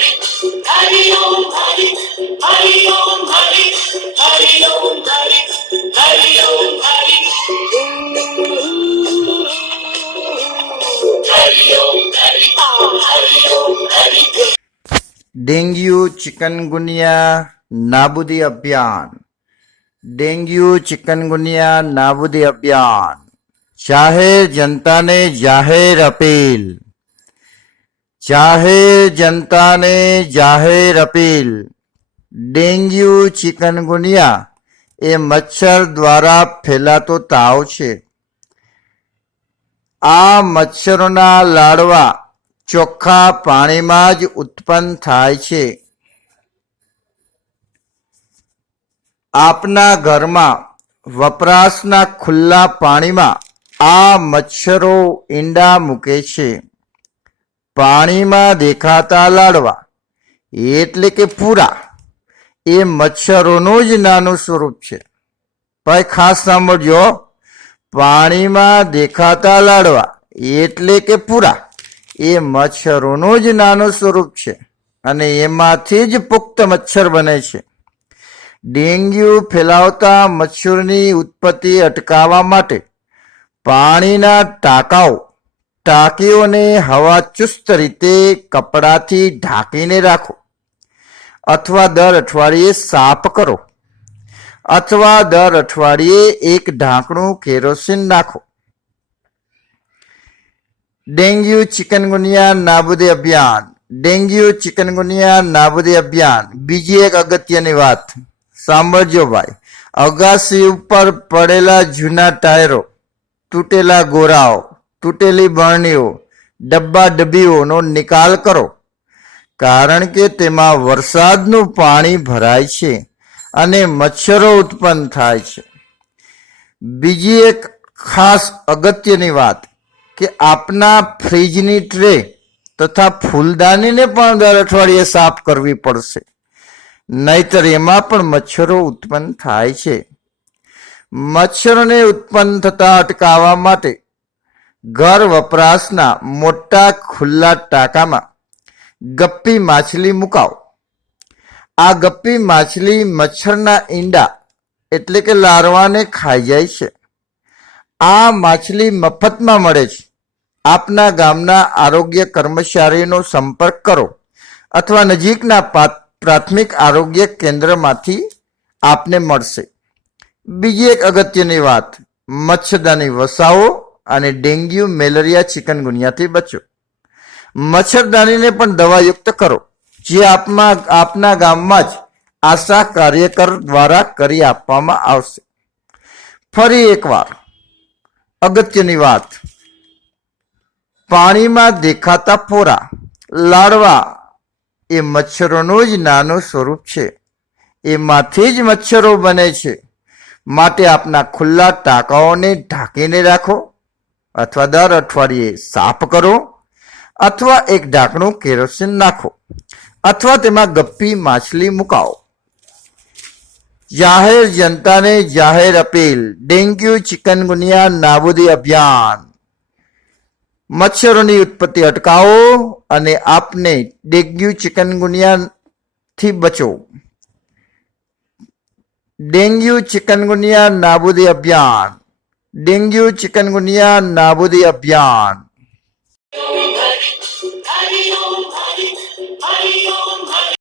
Hari Om Hari Hari Om Hari Hari Om Hari Hari Om Hari Hari Om Hari Hari Om Hari dengue chikungunya નાબૂદી અભિયાન dengue chikungunya નાબૂદી અભિયાન જાહેર જનતાને જાહેર appeal જાહેર જનતાને જાહેર અપીલ ડેન્ગ્યુ ચિકનગુનિયા એ મચ્છર દ્વારા ફેલાતો તાવ છે. આ મચ્છરોના લાડવા ચોખ્ખા પાણીમાં જ ઉત્પન્ન થાય છે. આપના ઘરમાં વપરાશના ખુલ્લા પાણીમાં આ મચ્છરો ઈંડા મૂકે છે. પાણીમાં દેખાતા લાડવા એટલે કે પૂરા એ મચ્છરોનું જ નાનું સ્વરૂપ છે. ભાઈ ખાસ સાંભળજો, પાણીમાં દેખાતા લાડવા એટલે કે પૂરા એ મચ્છરોનું જ નાનું સ્વરૂપ છે અને એમાંથી જ પુખ્ત મચ્છર બને છે. ડેન્ગ્યુ ફેલાવતા મચ્છરની ઉત્પત્તિ અટકાવવા માટે પાણીના ટાંકીઓને હવા ચુસ્ત રીતે કપડાથી ઢાંકીને રાખો અથવા દર અઠવાડિયે સાફ કરો અથવા દર અઠવાડિયે એક ઢાંકણું કેરોસીન નાખો. ડેન્ગ્યુ ચિકનગુનિયા નાબૂદી અભિયાન ડેન્ગ્યુ ચિકનગુનિયા નાબૂદી અભિયાન. બીજી એક અગત્યની વાત સાંભળજો ભાઈ. અગાસી ઉપર પડેલા જૂના ટાયરો, તૂટેલા ગોરાઓ, તૂટેલી બરણીઓ, ડબ્બાડબ્બીઓનો નિકાલ કરો, કારણ કે તેમાં વરસાદનું પાણી ભરાય છે અને મચ્છરો ઉત્પન્ન થાય છે. બીજી એક ખાસ અગત્યની વાત કે આપના ફ્રીજની ટ્રે તથા ફૂલદાનીને પણ દર અઠવાડિયે સાફ કરવી પડશે, નહીતર એમાં પણ મચ્છરો ઉત્પન્ન થાય છે. મચ્છરોને ઉત્પન્ન થતા અટકાવવા માટે ઘર વપરાશના મોટા ખુલ્લા ટાંકામાં ગપ્પી માછલી મુકાવો. આ ગપ્પી માછલી મચ્છરના ઈંડા એટલે કે લાર્વાને ખાઈ જાય છે. આ માછલી મફતમાં મળે છે. આપના ગામના આરોગ્ય કર્મચારીનો સંપર્ક કરો અથવા નજીકના પ્રાથમિક આરોગ્ય કેન્દ્રમાંથી આપને મળશે. બીજી એક અગત્યની વાત, મચ્છરદાની વસાવો અને ડેન્ગ્યુ, મેલેરિયા, ચિકનગુનિયાથી બચો. મચ્છરદાનીને પણ દવાયુક્ત કરો, જે આપના ગામમાં જ આશા કાર્યકર દ્વારા કરી આપવામાં આવશે. ફરી એકવાર અગત્યની વાત, પાણીમાં દેખાતા પોરા લાડવા એ મચ્છરોનું જ નાનું સ્વરૂપ છે. એમાંથી જ મચ્છરો બને છે. માટે આપના ખુલ્લા ટાંકાઓને ઢાંકીને રાખો અથવા દર અઠવાડિયે સાફ કરો અથવા એક ઢાંકણું કેરોસીન નાખો અથવા તેમાં ગપ્પી માછલી મુકાવો. જાહેર જનતાને જાહેર અપીલ. ડેન્ગ્યુ ચિકનગુનિયા નાબૂદી અભિયાન. મચ્છરોની ઉત્પત્તિ અટકાવો અને આપને ડેન્ગ્યુ ચિકનગુનિયાથી બચો. ડેન્ગ્યુ ચિકનગુનિયા નાબૂદી અભિયાન. ડેન્ગ્યુ ચિકનગુનિયા નાબૂદી અભિયાન. Hari Om Hari Hari Om Hari